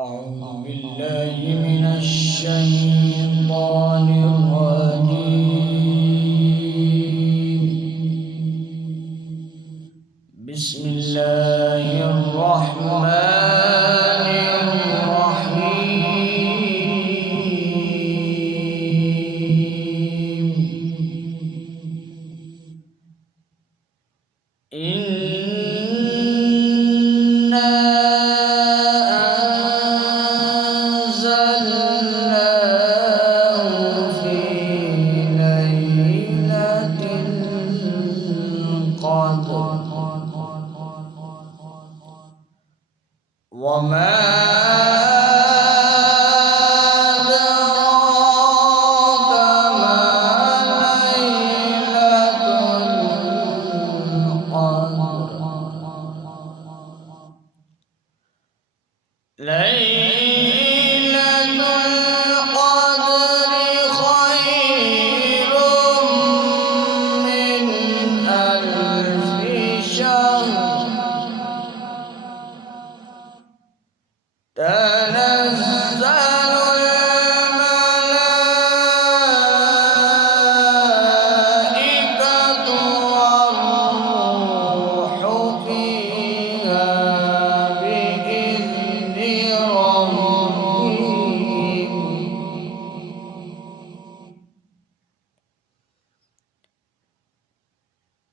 أعوذ بالله من الشيطان الرجيم. بسم الله الرحمن الرحيم. وما أدراك ما ليلة القدر. ليلة القدر خير من ألف شهر. تنزل الملائكة والروح فيها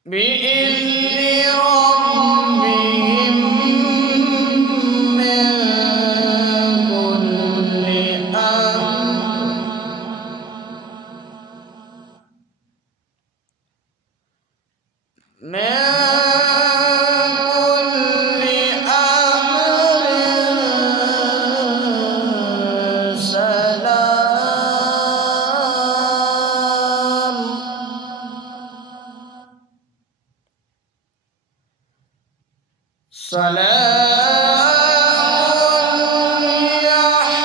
بإذن ربهم من كل أمر. سلام سلام هي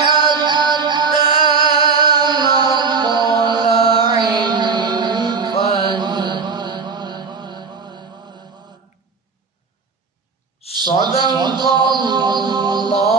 حتى مطلع الفجر. صدق الله